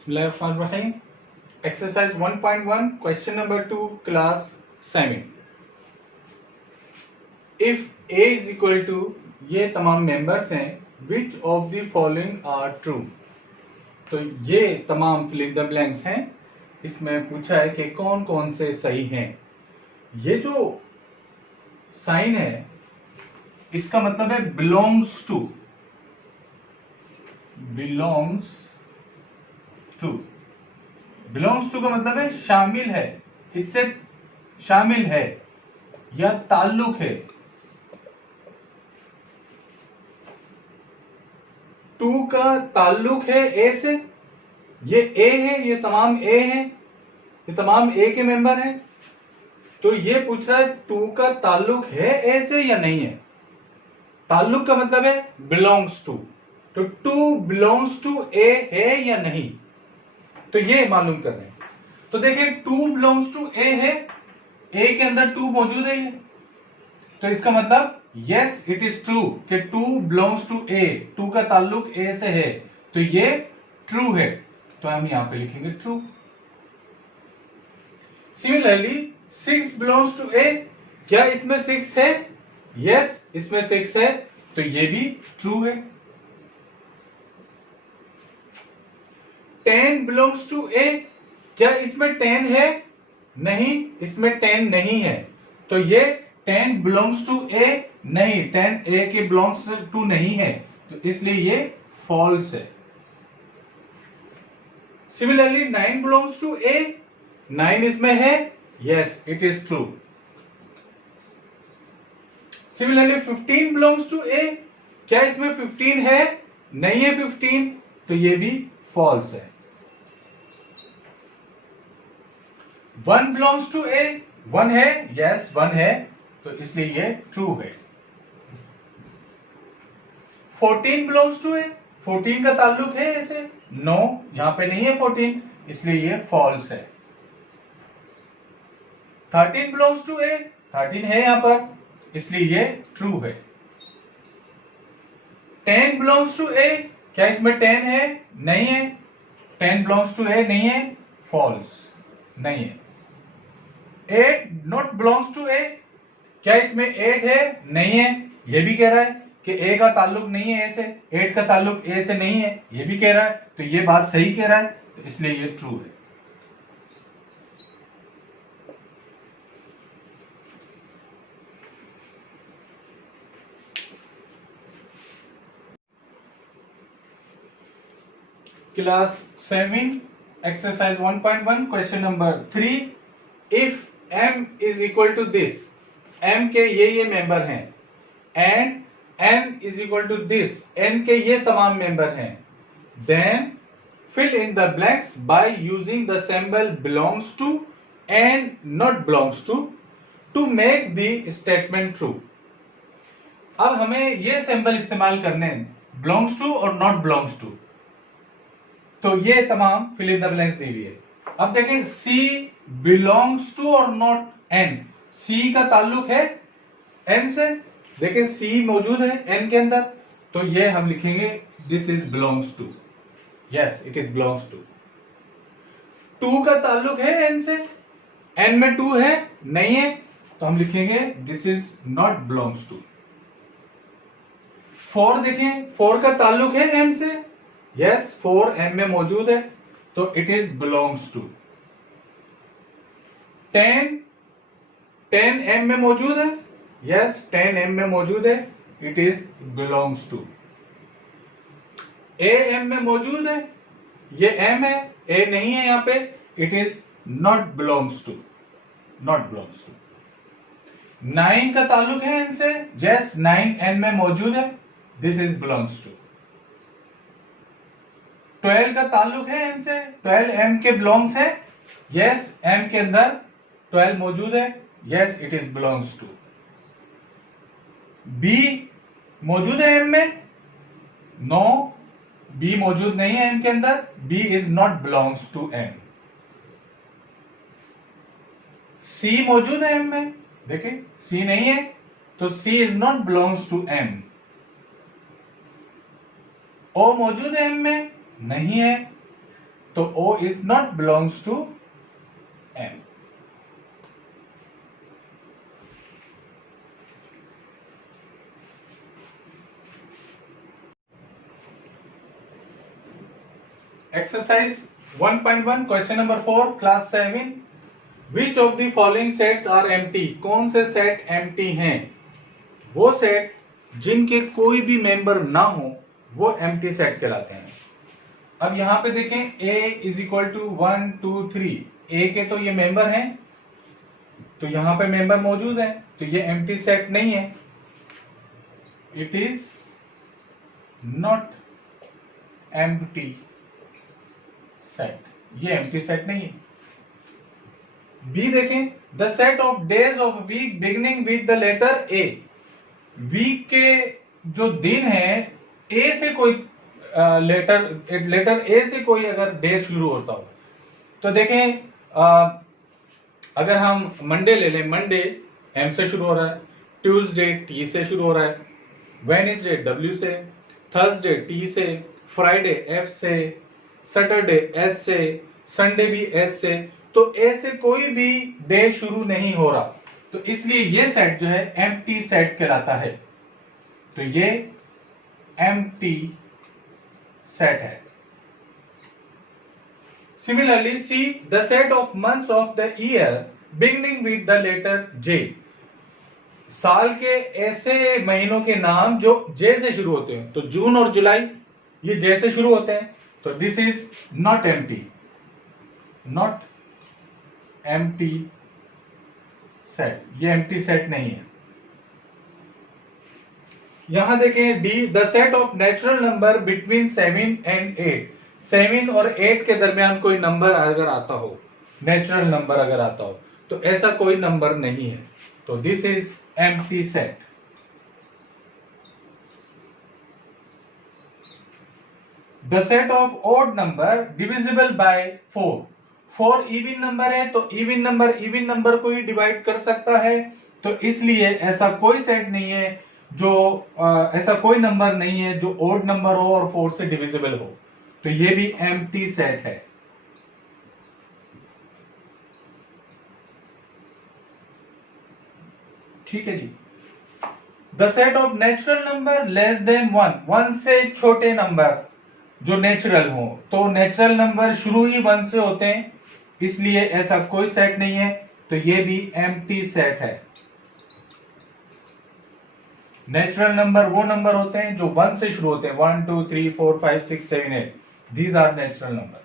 बिस्मिल्लाहिर्रहमानिर्रहीम। Exercise 1.1 question number 2 class 7। If A is equal to, ये तमाम मेंबर्स हैं, which of the following are true. तो ये तमाम फिल इन द ब्लैंक्स हैं। इसमें पूछा है कि कौन कौन से सही हैं। ये जो साइन है इसका मतलब है बिलोंग्स टू। बिलोंग्स टू का मतलब है शामिल है, इससे शामिल है या ताल्लुक है। टू का ताल्लुक है ए से। ये ए है, ये तमाम ए हैं, ये तमाम ए के मेंबर हैं। तो ये पूछ रहा है टू का ताल्लुक है ए से या नहीं है। ताल्लुक का मतलब है बिलोंग्स टू। तो टू बिलोंग्स टू ए है या नहीं, तो ये मालूम कर रहे हैं। तो देखिए टू बिलोंग्स टू ए है, ए के अंदर टू मौजूद है ये। तो इसका मतलब यस इट इज ट्रू कि two belongs to A, two का ताल्लुक ए से है, तो ये ट्रू है। तो हम यहां पे लिखेंगे true. Similarly 6 belongs to A, क्या इसमें 6 है? यस इसमें 6 है, तो ये भी ट्रू है। 10 बिलोंग्स टू ए, क्या इसमें 10 है? नहीं, इसमें 10 नहीं है, तो ये 10 बिलोंग्स टू ए नहीं, 10 ए के बिलोंग्स टू नहीं है, तो इसलिए ये फॉल्स है। सिमिलरली 9 बिलोंग्स टू ए, 9 इसमें है, yes it is true. Similarly 15 belongs to A, क्या इसमें 15 है? नहीं है 15, तो ये भी फॉल्स है। 1 बिलोंग्स टू ए, 1 है, यस 1 है, तो इसलिए ये ट्रू है। 14 बिलोंग्स टू ए, 14 का ताल्लुक है ऐसे? नो, यहां पे नहीं है 14, इसलिए ये फॉल्स है। 13 बिलोंग्स टू ए, 13 है यहां पर, इसलिए ये ट्रू है। 10 बिलोंग्स टू ए, क्या इसमें 10 है? नहीं है, 10 बिलोंग्स टू ए नहीं है, फॉल्स, नहीं है। 8 नॉट बिलोंग्स टू ए, क्या इसमें 8 है? नहीं है, ये भी कह रहा है कि ए का ताल्लुक नहीं है ए से, 8 का ताल्लुक ए से नहीं है, ये भी कह रहा है, तो ये बात सही कह रहा है, तो इसलिए ये ट्रू है। Class 7 exercise 1.1 question number 3। If m is equal to this, m के ये मेंबर हैं, and n is equal to this, n के ये तमाम मेंबर हैं, then fill in the blanks by using the symbol belongs to and not belongs to make the statement true. अब हमें ये सिंबल इस्तेमाल करने हैं, बिलोंग्स टू और नॉट बिलोंग्स टू। तो ये तमाम फिल इन द ब्लैंक्स दी हुई है। अब देखें C बिलोंग्स टू और नॉट N, C का ताल्लुक है N से, देखें C मौजूद है N के अंदर, तो ये हम लिखेंगे this is belongs to, yes it is belongs to. 2 का ताल्लुक है N से, N में 2 है? नहीं है, तो हम लिखेंगे this is not belongs to. 4 देखें, 4 का ताल्लुक है M से, यस 4 M में मौजूद है, तो it is belongs to. 10 M में मौजूद है, यस 10 M में मौजूद है, it is belongs to. A M में मौजूद है, ये M है, A नहीं है यहां पे, it is not belongs to, not belongs to. 9 का ताल्लुक है N से, यस 9 N में मौजूद है, दिस इज बिलोंग्स टू। 12 का ताल्लुक है M से, 12 M के बिलोंग्स है, यस M के अंदर 12 मौजूद है, yes it is belongs to. B मौजूद है M में? नो, B मौजूद नहीं है M के अंदर, B is not belongs to M। C मौजूद है M में? देखिए C नहीं है, तो C is not belongs to M। O मौजूद है M में? नहीं है, तो O is not belongs to M. Exercise 1.1 question number 4 class 7. Which of the following sets are empty? कौन से सेट empty हैं? वो सेट जिनके कोई भी मेंबर ना हो वो empty सेट कहलाते हैं. अब यहां पे देखें A is equal to 1 2 3. A के तो ये मेंबर हैं, तो यहां पे मेंबर मौजूद है, तो ये empty सेट नहीं है. It is not empty set, ये empty सेट नहीं है. बी देखें, the set of days of week beginning with the letter A. Week के जो दिन है ए से कोई लेटर ए से कोई अगर डे शुरू होता हो, तो देखें अगर हम मंडे ले लें, मंडे एम से शुरू हो रहा है, ट्यूसडे टी से शुरू हो रहा है, वेडनेसडे डब्ल्यू से, थर्सडे टी से, फ्राइडे एफ से, सैटरडे एस से, संडे भी एस से, तो ए से कोई भी डे शुरू नहीं हो रहा, तो इसलिए ये सेट जो है एम्प्टी सेट कहलाता है. तो ये एम्प्टी सेट है. Similarly C, the set of months of the year beginning with the letter J. साल के ऐसे महीनों के नाम जो जे से शुरू होते हैं, तो जून और जुलाई ये जे से शुरू होते हैं, तो this is not empty, not empty set, ये एम्प्टी सेट नहीं है. यहां देखें D, the set of natural number between 7 and 8. 7 और 8 के दरमियान कोई नंबर अगर आता हो, नेचुरल नंबर अगर आता हो, तो ऐसा कोई नंबर नहीं है, तो this is empty set. The set of odd number divisible by 4. 4 even number है, तो इवन नंबर को ही डिवाइड कर सकता है, तो इसलिए ऐसा कोई सेट नहीं है जो ऐसा कोई नंबर नहीं है जो ऑड नंबर हो और 4 से डिविजिबल हो, तो ये भी एम्प्टी सेट है. ठीक है जी. The set of natural number less than 1. 1 से छोटे नंबर जो नेचुरल हो, तो नेचुरल नंबर शुरू ही 1 से होते हैं, इसलिए ऐसा कोई सेट नहीं है, तो ये भी एम्प्टी सेट है. नेचुरल नंबर वो नंबर होते हैं जो 1 से शुरू होते हैं, 1 2 3 4 5 6 7 8. These are natural number.